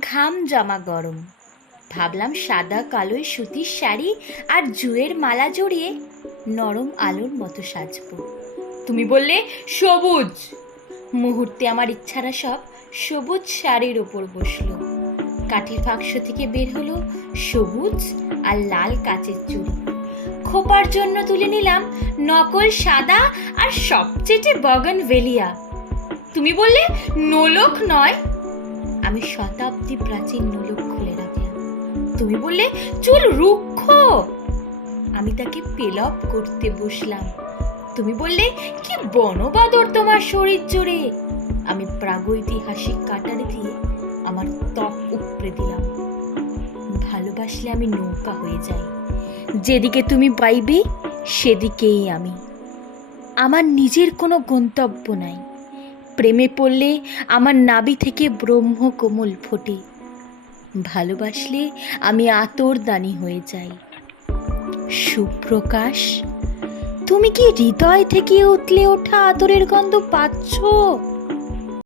ঘাম জমা গরম। ভাবলাম সাদা কালোয় সুতির শাড়ি আর জুয়ের মালা জড়িয়ে নরম আলোর মতো সাজবো। তুমি বললে সবুজ। মুহূর্তে আমার ইচ্ছারা সব সবুজ শাড়ির ওপর বসলো। কাঠের বাক্স থেকে বের হলো সবুজ আর লাল কাচের চুড়ি। খোপার জন্য তুলে নিলাম নকল সাদা আর সবচেয়ে বগনভেলিয়া। তুমি বললে নোলক নয়। আমি শতাব্দী প্রাচীন নোলক খুলে রাখলাম। তুমি বললে চুল রুক্ষ। আমি তাকে পেলপ করতে বসলাম। তুমি বললে কি বনবাদর তোমার শরীর জুড়ে। আমি প্রাগৈতিহাসিক কাটারে দিয়ে আমার ত্বক উপড়ে দিলাম। ভালোবাসলে আমি নৌকা হয়ে যাই, যেদিকে তুমি বাইবে সেদিকেই আমি। আমার নিজের কোনো গন্তব্য নাই। প্রেমে পড়লে আমার নাভি থেকে ব্রহ্মকমল ফোটে। ভালোবাসলে আমি আতরদানি হয়ে যাই। সুপ্রকাশ, তুমি কি হৃদয় থেকে উতলে ওঠা আতরের গন্ধ পাচ্ছ?